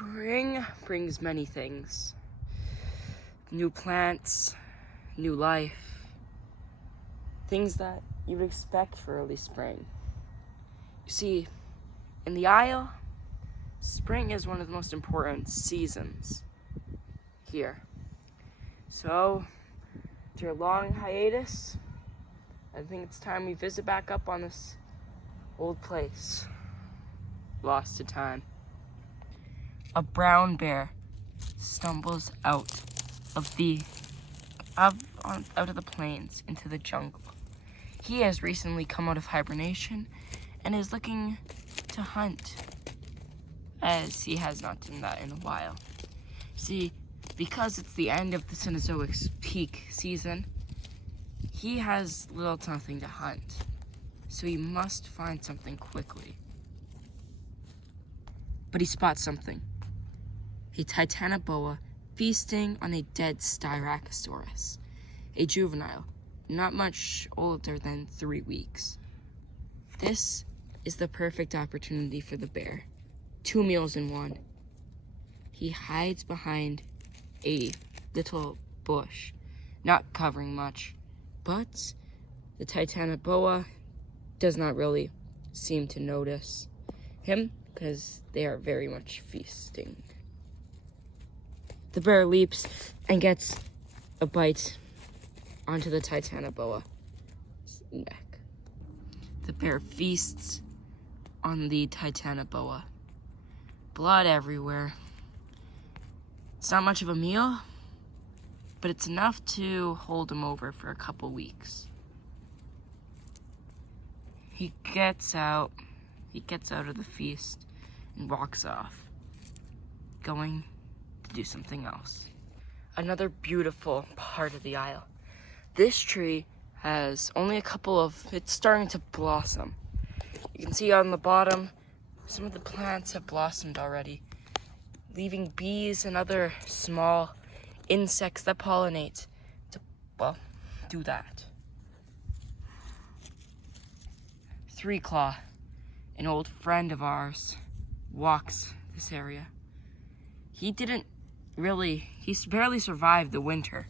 Spring brings many things. New plants, new life. Things that you would expect for early spring. You see, in the Isle, spring is one of the most important seasons here. So, after a long hiatus, I think it's time we visit back up on this old place, lost to time. A brown bear stumbles out of the plains into the jungle. He has recently come out of hibernation and is looking to hunt, as he has not done that in a while. See, because it's the end of the Cenozoic peak season, he has little to nothing to hunt, so he must find something quickly. But he spots something. A titanoboa feasting on a dead Styracosaurus, a juvenile, not much older than 3 weeks. This is the perfect opportunity for the bear. 2 meals in one. He hides behind a little bush, not covering much, but the titanoboa does not really seem to notice him because they are very much feasting. The bear leaps and gets a bite onto the titanoboa's neck. The bear feasts on the titanoboa. Blood everywhere. It's not much of a meal, but it's enough to hold him over for a couple weeks. He gets out of the feast and walks off, going to do something else. Another beautiful part of the Isle. This tree has only it's starting to blossom. You can see on the bottom, some of the plants have blossomed already, leaving bees and other small insects that pollinate to, do that. Three Claw, an old friend of ours, walks this area. He barely survived the winter,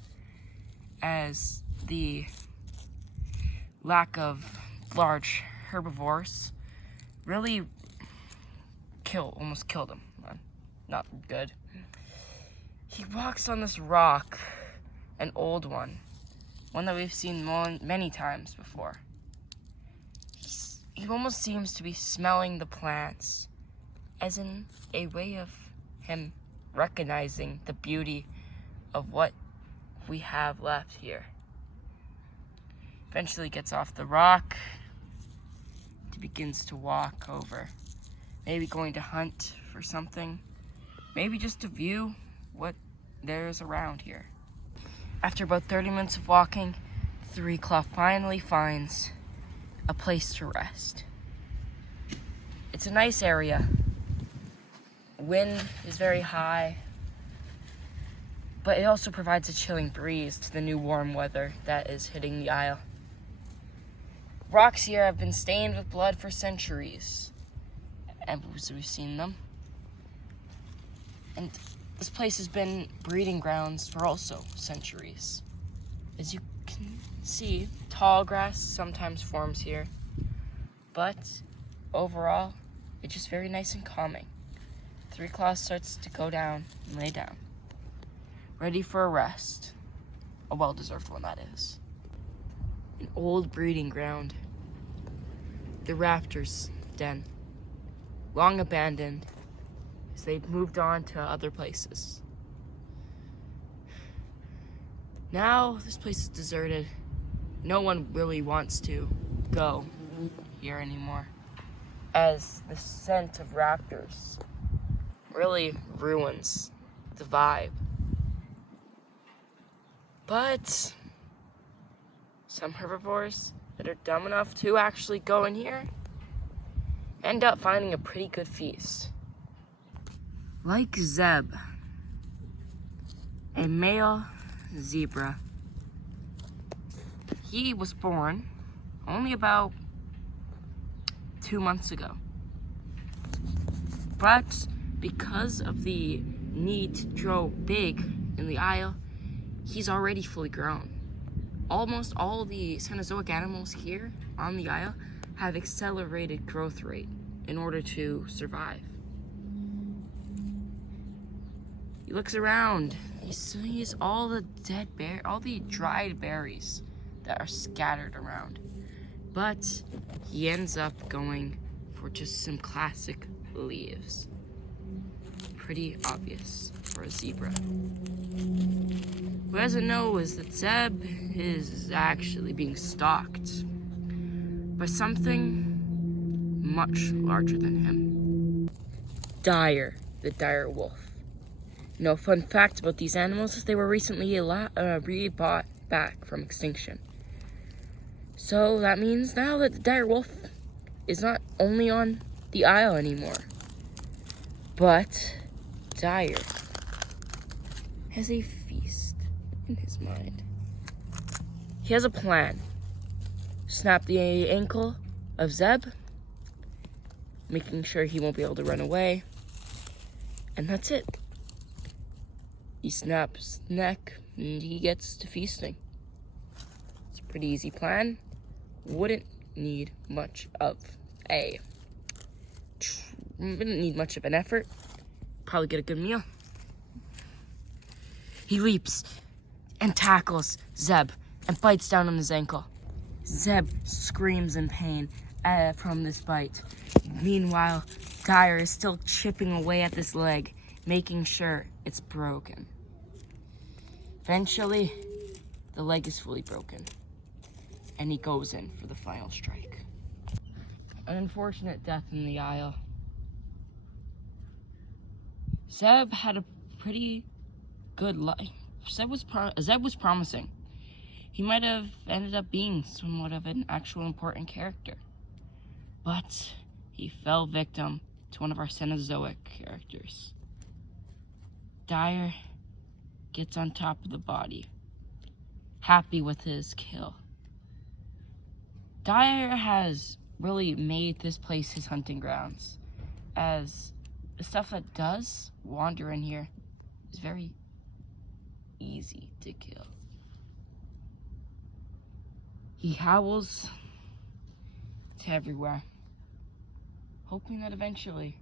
as the lack of large herbivores really almost killed him. Not good. He walks on this rock, an old one that we've seen many times before. He almost seems to be smelling the plants, as in a way of him recognizing the beauty of what we have left here. Eventually gets off the rock, begins to walk over, maybe going to hunt for something, maybe just to view what there is around here. After about 30 minutes of walking, Three Claw finally finds a place to rest. It's a nice area. Wind is very high, but it also provides a chilling breeze to the new warm weather that is hitting the Isle. Rocks here have been stained with blood for centuries, and we've seen them. And this place has been breeding grounds for also centuries. As you can see, tall grass sometimes forms here, but overall, it's just very nice and calming. Three Claw starts to go down and lay down, ready for a rest. A well-deserved one, that is. An old breeding ground. The raptor's den. Long abandoned, as they've moved on to other places. Now, this place is deserted. No one really wants to go here anymore, as the scent of raptors really ruins the vibe. But some herbivores that are dumb enough to actually go in here end up finding a pretty good feast. Like Zeb, a male zebra. He was born only about 2 months ago. But because of the need to grow big in the Isle, he's already fully grown. Almost all the Cenozoic animals here on the Isle have accelerated growth rate in order to survive. He looks around. He sees all the all the dried berries that are scattered around. But he ends up going for just some classic leaves. Pretty obvious for a zebra. Who doesn't know is that Zeb is actually being stalked by something much larger than him. Dire, the dire wolf. You know, fun fact about these animals is they were recently re-bought back from extinction. So that means now that the dire wolf is not only on the Isle anymore, but Dire has a feast in his mind. He has a plan. Snap the ankle of Zeb, making sure he won't be able to run away, and that's it. He snaps his neck and he gets to feasting. It's a pretty easy plan. Wouldn't need much of an effort. Probably get a good meal. He leaps and tackles Zeb and bites down on his ankle. Zeb screams in pain from this bite. Meanwhile, Dire is still chipping away at this leg, making sure it's broken. Eventually, the leg is fully broken, and he goes in for the final strike. An unfortunate death in the Isle. Zeb had a pretty good life. Zeb was promising. He might have ended up being somewhat of an actual important character. But he fell victim to one of our Cenozoic characters. Dire gets on top of the body, happy with his kill. Dire has really made this place his hunting grounds, as the stuff that does wander in here is very easy to kill. He howls to everywhere, hoping that eventually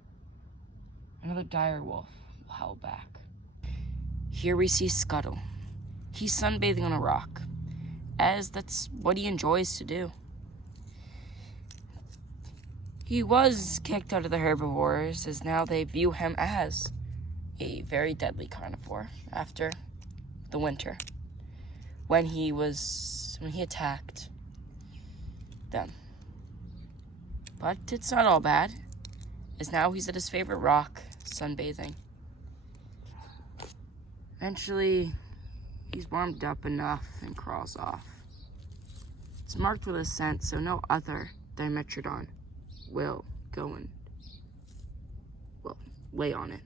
another dire wolf will howl back. Here we see Scuttle. He's sunbathing on a rock, as that's what he enjoys to do. He was kicked out of the herbivores, as now they view him as a very deadly carnivore after the winter, when he attacked them. But it's not all bad, as now he's at his favorite rock, sunbathing. Eventually, he's warmed up enough and crawls off. It's marked with a scent, so no other Dimetrodon will go and, lay on it.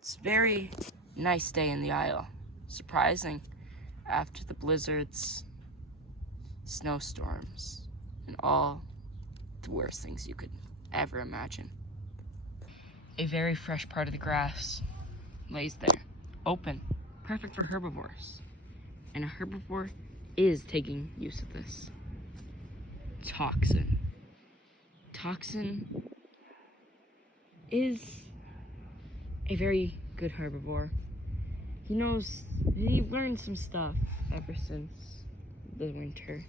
It's a very nice day in the Isle. Surprising after the blizzards, snowstorms, and all the worst things you could ever imagine. A very fresh part of the grass lays there, open, perfect for herbivores. And a herbivore is taking use of this. Toxin. Toxin is a very good herbivore. He learned some stuff ever since the winter,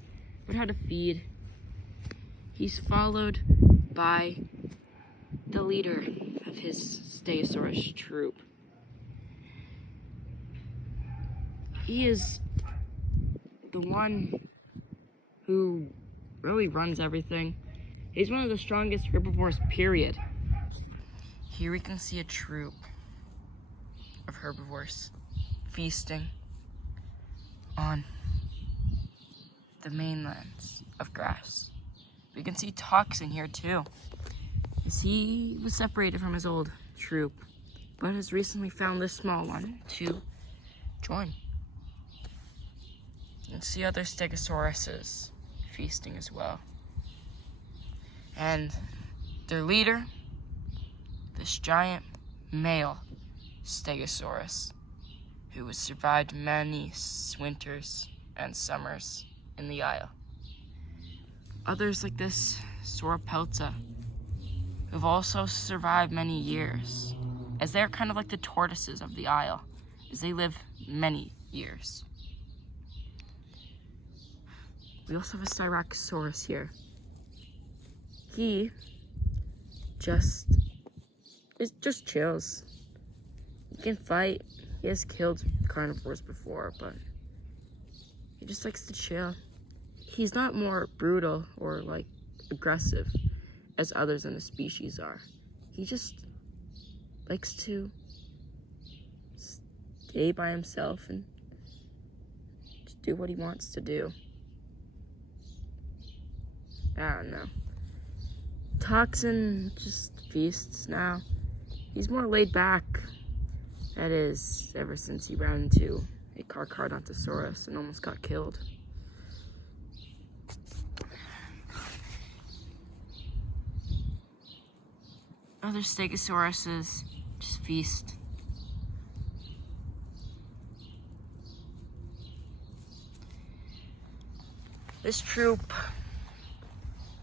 but how to feed. He's followed by the leader of his Stegosaurus troop. He is the one who really runs everything. He's one of the strongest herbivores, period. Here we can see a troop of herbivores feasting on the mainlands of grass. We can see Toxin here too, as he was separated from his old troop, but has recently found this small one to join. You can see other Stegosauruses feasting as well. And Their leader, this giant male stegosaurus, who has survived many winters and summers in the Isle. Others like this sauropelta have also survived many years, as they're kind of like the tortoises of the Isle, as they live many years. We also have a Styracosaurus here. He just chills. He can fight. He has killed carnivores before, but he just likes to chill. He's not more brutal or like aggressive as others in the species are. He just likes to stay by himself and just do what he wants to do. I don't know. Toxin just feasts now. He's more laid back. That is, ever since he ran into a Carcharodontosaurus and almost got killed. Other Stegosauruses just feast. This troop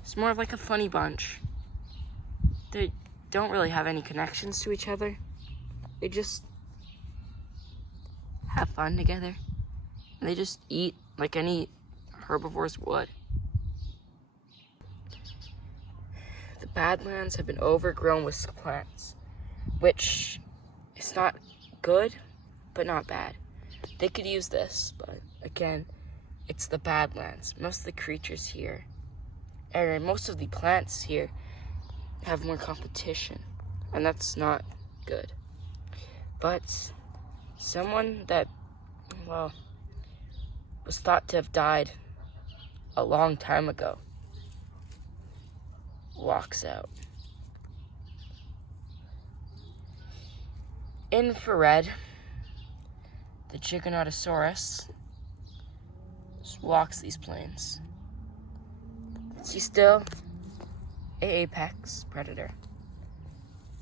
is more of like a funny bunch. They don't really have any connections to each other. They just have fun together. And they just eat like any herbivores would. The Badlands have been overgrown with plants, which is not good, but not bad. They could use this, but again, it's the Badlands. Most of the creatures here, and most of the plants here, have more competition, and that's not good. But someone that, well, was thought to have died a long time ago walks out. Infrared, the Giganotosaurus, just walks these plains. He's still an apex predator.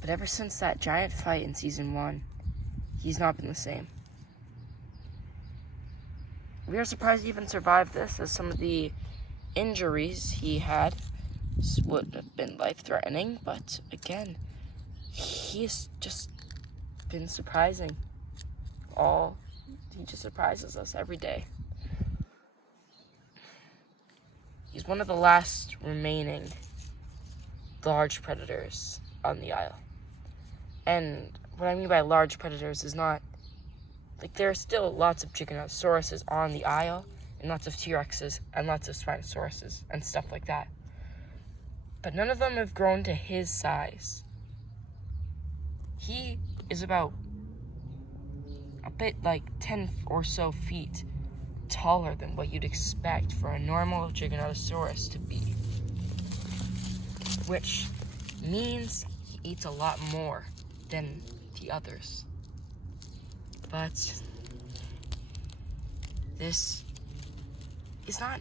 But ever since that giant fight in season 1, he's not been the same. We are surprised he even survived this, as some of the injuries he had would have been life-threatening, but again, he's just been surprising. He just surprises us every day. He's one of the last remaining large predators on the Isle. And what I mean by large predators is not, like, there are still lots of Giganotosauruses on the Isle, and lots of T-Rexes, and lots of Spinosaurus's, and stuff like that. But none of them have grown to his size. He is about a bit like 10 or so feet taller than what you'd expect for a normal Giganotosaurus to be. Which means he eats a lot more than the others. But this is not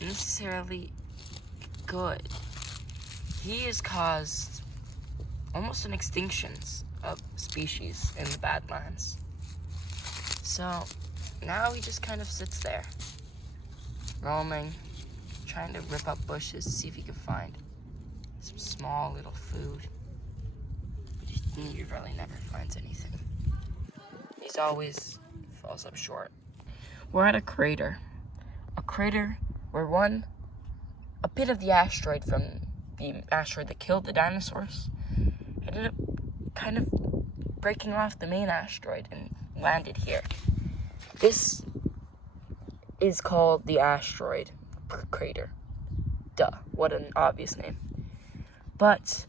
necessarily good. He has caused almost an extinction of species in the Badlands. So now he just kind of sits there, roaming, trying to rip up bushes to see if he can find some small little food. But he really never finds anything. He's always falls up short. We're at a crater where a bit of the asteroid from the asteroid that killed the dinosaurs ended up kind of breaking off the main asteroid and landed here. This is called the asteroid crater. Duh, what an obvious name. But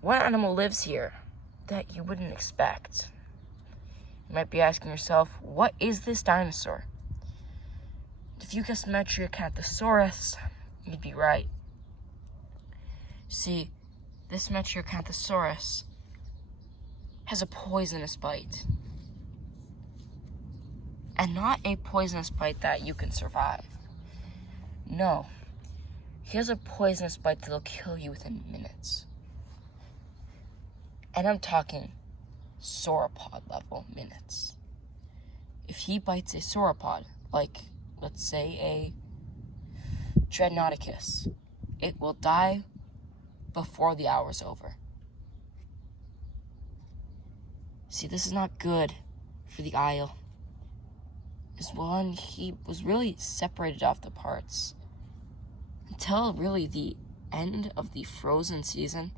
what animal lives here that you wouldn't expect? You might be asking yourself, what is this dinosaur? If you guessed Metriacanthosaurus, you'd be right. See, this Metriacanthosaurus has a poisonous bite. And not a poisonous bite that you can survive. No. He has a poisonous bite that'll kill you within minutes. And I'm talking sauropod level minutes. If he bites a sauropod, like, let's say, a Dreadnoughticus, it will die before the hour's over. See, this is not good for the Isle. As one, he was really separated off the parts until really the end of the frozen season.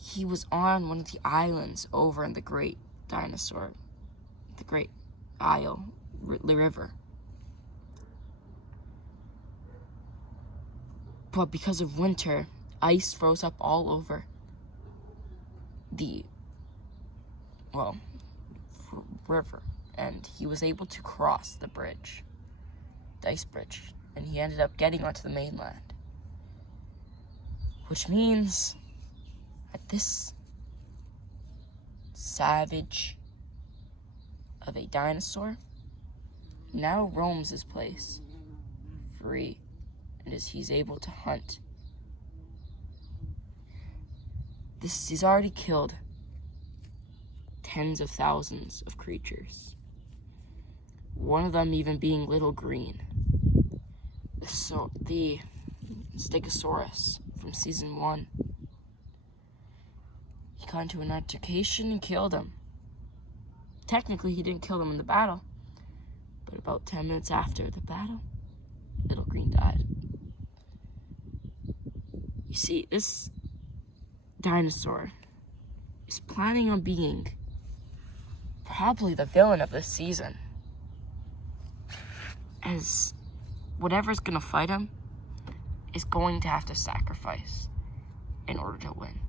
He was on one of the islands over in the Great Dinosaur, the Great Isle, the river. But because of winter, ice froze up all over the, river. And he was able to cross the bridge, the ice bridge, and he ended up getting onto the mainland. Which means that this savage of a dinosaur now roams his place free, and as he's able to hunt. He's already killed tens of thousands of creatures. One of them even being Little Green, the Stegosaurus from season 1. He got into an altercation and killed him. Technically, he didn't kill him in the battle, but about 10 minutes after the battle, Little Green died. You see, this dinosaur is planning on being probably the villain of this season, as whatever's gonna fight him is going to have to sacrifice in order to win.